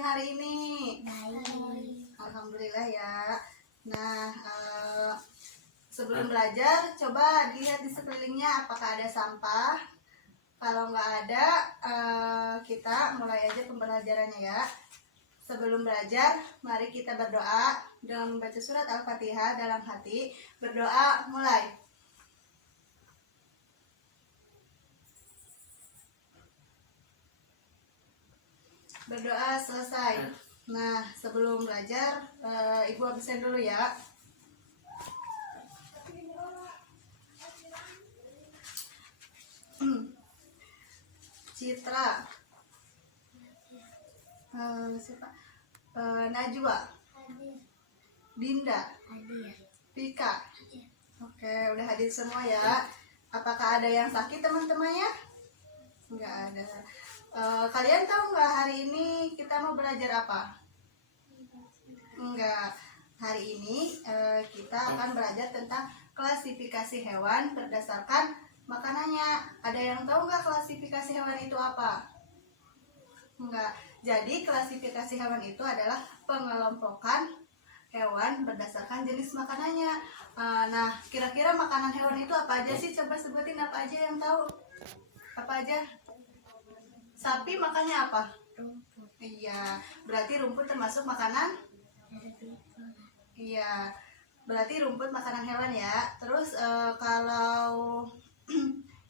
siang hari ini? Baik. Alhamdulillah ya. Nah, sebelum belajar, coba dilihat di sekelilingnya apakah ada sampah. Kalau nggak ada, kita mulai aja pembelajarannya ya. Sebelum belajar, mari kita berdoa dengan membaca surat Al-Fatihah dalam hati. Berdoa, mulai. Berdoa selesai. Nah, sebelum belajar, Ibu absen dulu ya. Citra, siapa? Najwa, Dinda, Pika. Oke, udah hadir semua ya. Apakah ada yang sakit teman-temannya? Enggak ada. Kalian tahu nggak hari ini kita mau belajar apa? Enggak. Hari ini kita akan belajar tentang klasifikasi hewan berdasarkan makanannya. Ada yang tahu nggak klasifikasi hewan itu apa? Enggak. Jadi klasifikasi hewan itu adalah pengelompokan hewan berdasarkan jenis makanannya. Nah, kira-kira makanan hewan itu apa aja sih? Coba sebutin apa aja yang tahu. Apa aja? Sapi makannya apa? Rumput. Iya, berarti rumput termasuk makanan? Iya, berarti rumput makanan hewan ya. Terus kalau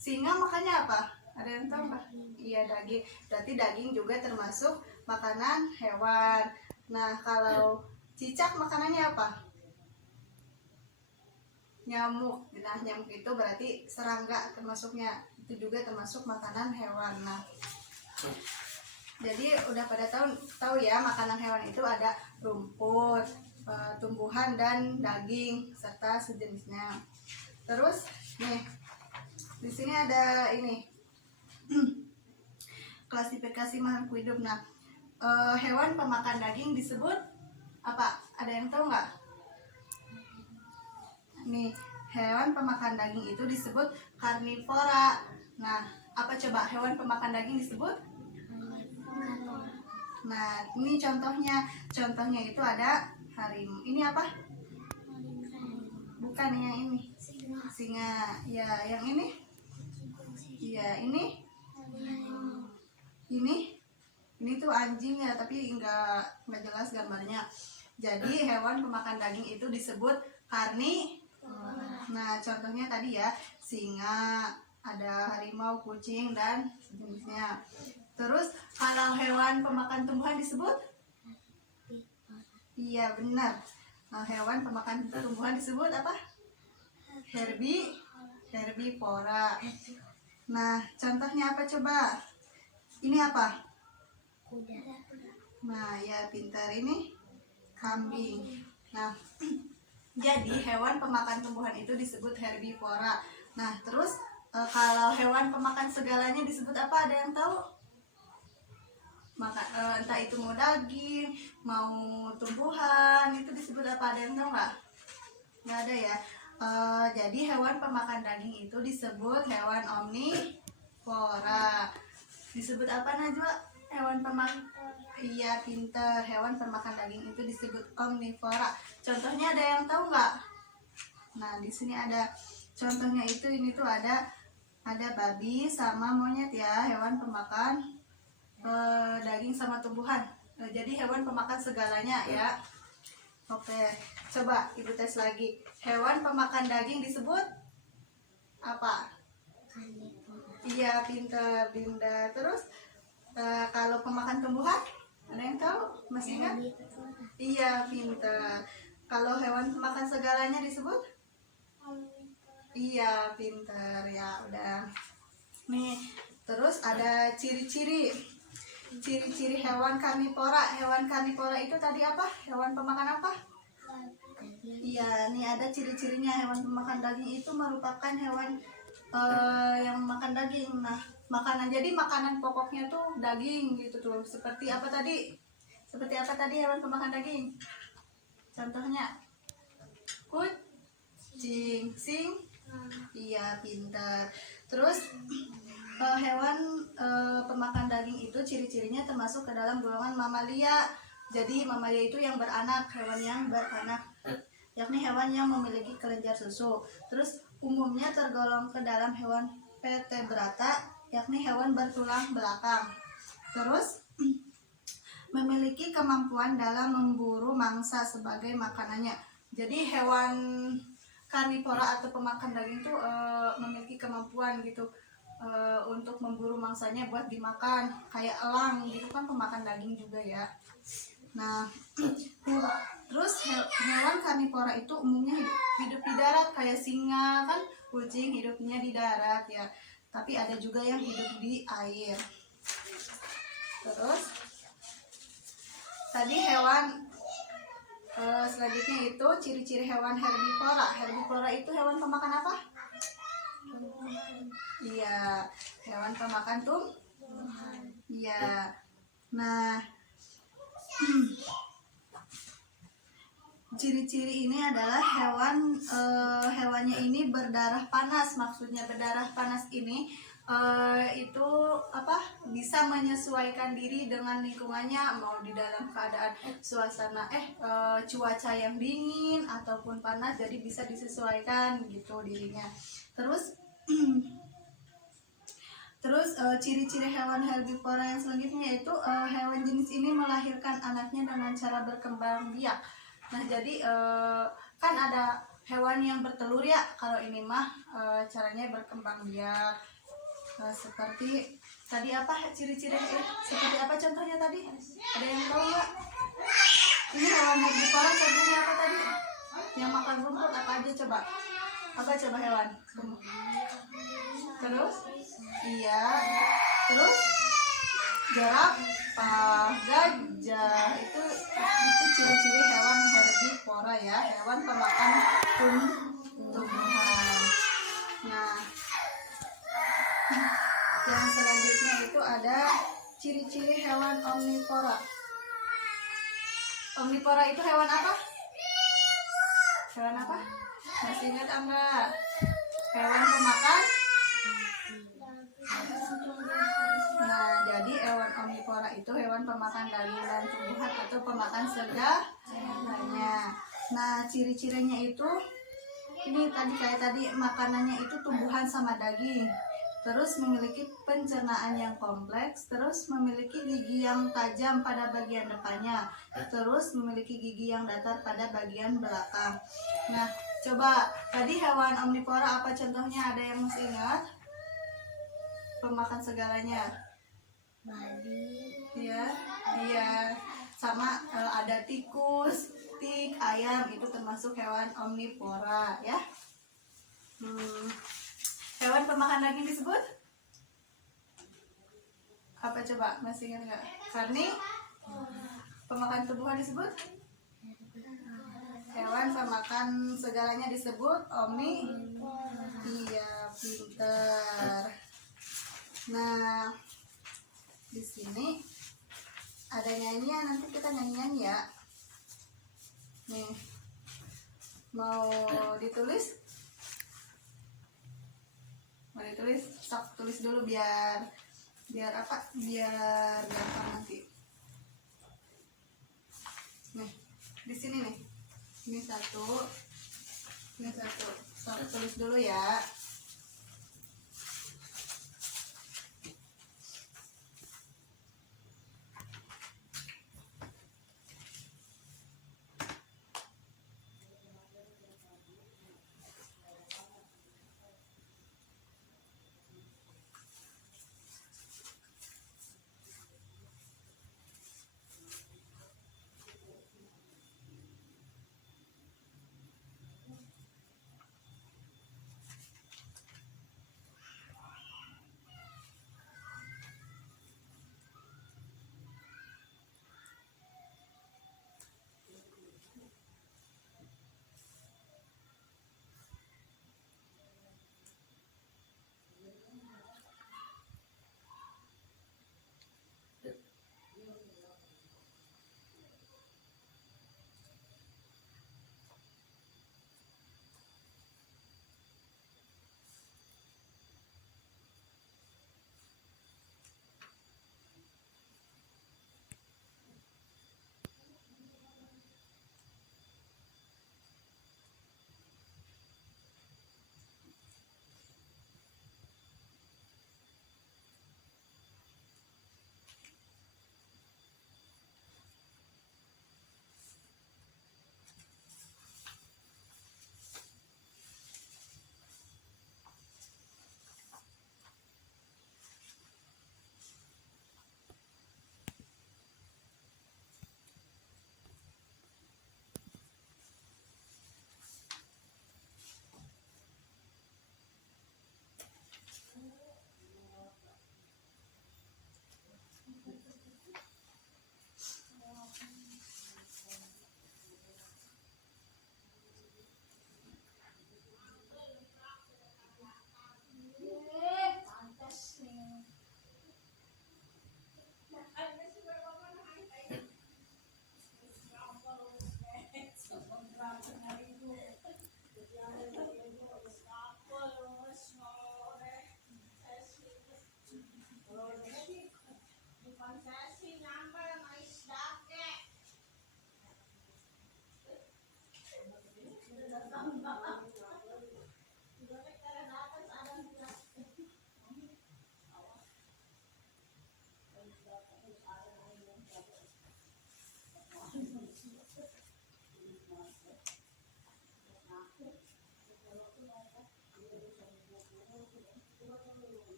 singa makannya apa? Ada yang tahu nggak? Iya, daging. Berarti daging juga termasuk makanan hewan. Nah, kalau cicak makanannya apa? Nyamuk. Nah, nyamuk itu berarti serangga termasuknya. Itu juga termasuk makanan hewan. Nah, jadi udah pada tahu ya, makanan hewan itu ada rumput, tumbuhan dan daging serta sejenisnya. Terus nih, di sini ada ini klasifikasi makhluk hidup. Nah, hewan pemakan daging disebut apa? Ada yang tahu nggak? Nih, hewan pemakan daging itu disebut karnivora. Nah, apa coba hewan pemakan daging disebut? Nah, ini contohnya. Contohnya itu ada harimau. Ini apa? Bukan yang ini. Singa. Ya, yang ini? Ya, ini? Ini tuh anjing ya, tapi nggak jelas gambarnya. Jadi hewan pemakan daging itu disebut karnivora. Nah, contohnya tadi ya, singa, ada harimau, kucing dan sejenisnya. Terus kalau hewan pemakan tumbuhan disebut? Iya, benar. Nah, hewan pemakan tumbuhan disebut apa? Herbivora. Nah, contohnya apa coba? Ini apa? Kuda. Nah, ya pintar, ini kambing. Nah, jadi hewan pemakan tumbuhan itu disebut herbivora. Nah, terus kalau hewan pemakan segalanya disebut apa? Ada yang tahu? Entah itu mau daging, mau tumbuhan, itu disebut apa? Ada yang tahu nggak? Nggak ada ya. Jadi hewan pemakan daging itu disebut hewan omnivora. Disebut apa, Najwa? Hewan pemakan. Iya, pinter. Hewan pemakan daging itu disebut omnivora. Contohnya ada yang tahu nggak? Nah, di sini ada contohnya itu. Ini tuh ada babi sama monyet ya, hewan pemakan daging sama tumbuhan. Jadi hewan pemakan segalanya ya. Oke, coba ibu tes lagi. Hewan pemakan daging disebut apa? Iya, pinter, Dinda. Terus kalau pemakan tumbuhan, ada yang tahu? Masih ingat? Iya, pinter. Kalau hewan pemakan segalanya disebut? Iya, pinter ya. Udah. Nih, terus ada ciri-ciri hewan karnivora. Hewan karnivora itu tadi apa? Hewan pemakan apa? Iya, nih ada ciri-cirinya. Hewan pemakan daging itu merupakan hewan yang makan daging. Nah, jadi makanan pokoknya tuh daging gitu tuh. Seperti apa tadi hewan pemakan daging? Contohnya kucing, iya, pintar. Terus hewan pemakan daging itu ciri-cirinya termasuk ke dalam golongan mamalia. Jadi mamalia itu yang beranak, hewan yang beranak, yakni hewan yang memiliki kelenjar susu. Terus umumnya tergolong ke dalam hewan vertebrata, yakni hewan bertulang belakang. Terus memiliki kemampuan dalam memburu mangsa sebagai makanannya. Jadi hewan karnivora atau pemakan daging itu memiliki kemampuan gitu untuk memburu mangsanya buat dimakan, kayak elang gitu kan, pemakan daging juga ya. Nah, terus hewan karnivora itu umumnya hidup di darat, kayak singa kan, kucing hidupnya di darat ya. Tapi ada juga yang hidup di air. Terus tadi hewan selanjutnya itu ciri-ciri hewan herbivora. Herbivora itu hewan pemakan apa? Iya, hewan pemakan tumbuhan. Iya. Nah, ciri-ciri ini adalah hewannya ini berdarah panas. Maksudnya berdarah panas ini itu apa, bisa menyesuaikan diri dengan lingkungannya, mau di dalam keadaan suasana cuaca yang dingin ataupun panas, jadi bisa disesuaikan gitu dirinya. Terus ciri-ciri hewan herbivora yang selanjutnya yaitu hewan jenis ini melahirkan anaknya dengan cara berkembang biak. Nah, jadi kan ada hewan yang bertelur ya, kalau ini mah caranya berkembang biak. Seperti tadi apa ciri-ciri seperti apa contohnya tadi? Ada yang tahu nggak? Ini hewan herbivora contohnya apa tadi? Yang makan rumput apa aja coba? Apa coba hewan? Terus? Iya. Terus? Jerapah, gajah, itu ciri-ciri hewan herbivora ya, hewan pemakan tumbuhan. Nah, yang selanjutnya itu ada ciri-ciri hewan omnivora. Omnivora itu hewan apa? Hewan apa? Masih ingat enggak? Hewan pemakan. Nah, jadi hewan omnivora itu hewan pemakan daging dan tumbuhan atau pemakan segalanya. Nah, ciri-cirinya itu ini tadi makanannya itu tumbuhan sama daging. Terus memiliki pencernaan yang kompleks, terus memiliki gigi yang tajam pada bagian depannya, terus memiliki gigi yang datar pada bagian belakang. Nah, coba tadi hewan omnivora apa contohnya, ada yang masih ingat? Pemakan segalanya. Babi. Iya. Sama ada tikus, tik, ayam, itu termasuk hewan omnivora ya. Hewan pemakan daging disebut apa coba? Masih ingat nggak? Pemakan tumbuhan disebut? Hewan pemakan segalanya disebut Iya, pintar. Nah, di sini ada nyanyian, nanti kita nyanyi ya. Nih, mau ditulis? Mau ditulis? Sok tulis dulu biar apa? Biar gampang nanti. Nih, di sini nih. Ini satu. Sok tulis dulu ya.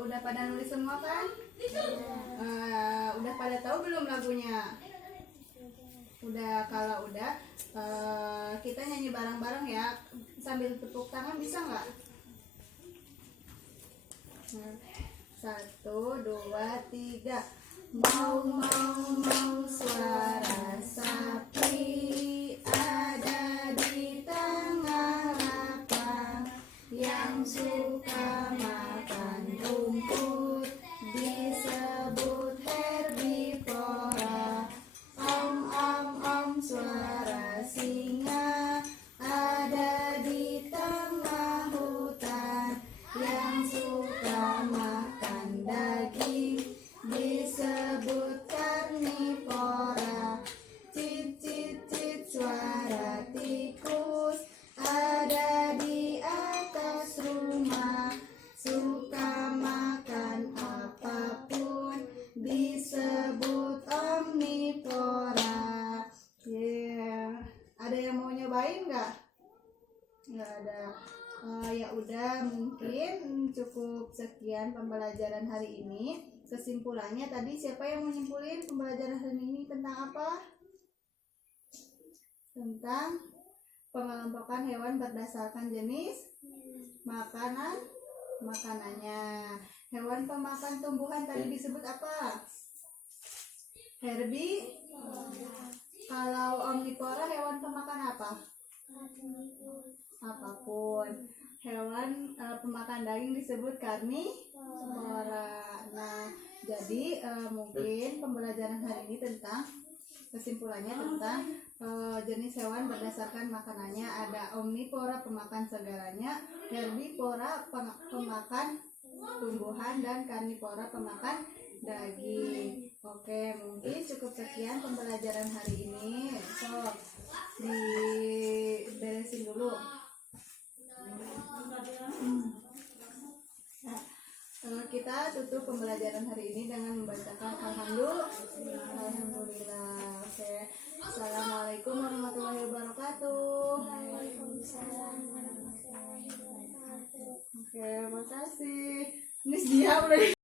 Udah pada nulis semua kan? Udah pada tahu belum lagunya? Udah, kalau udah kita nyanyi bareng-bareng ya, sambil tepuk tangan, bisa nggak? 1, 2, 3. Mau mau mau suara sapi ada di tengah lapang, yang suka makan rumput disebut herbivora. Om om om suara singa ada di tengah hutan, yang suka makan daging disebut karnivora. Cit cit cit suara tikus ada di atas rumah, suka makan apapun disebut omnivora. Ada yang mau nyobain nggak? Nggak ada. Ya udah, mungkin cukup sekian pembelajaran hari ini. Kesimpulannya tadi, siapa yang menyimpulin pembelajaran hari ini tentang apa? Tentang pengelompokan hewan berdasarkan jenis makanannya. Hewan pemakan tumbuhan tadi disebut apa? Kalau omnivora hewan pemakan apa? Apapun. Hewan pemakan daging disebut karnivora. Nah, jadi mungkin pembelajaran hari ini tentang kesimpulannya tentang jenis hewan berdasarkan makanannya. Ada omnivora pemakan segalanya, herbivora pemakan tumbuhan, dan karnivora pemakan daging. Oke, mungkin cukup sekian pembelajaran hari ini. So, diberesin dulu. Kita tutup pembelajaran hari ini dengan membacakan Alhamdulillah. Oke. Assalamualaikum warahmatullahi wabarakatuh. Oke, makasih. Ini dia udah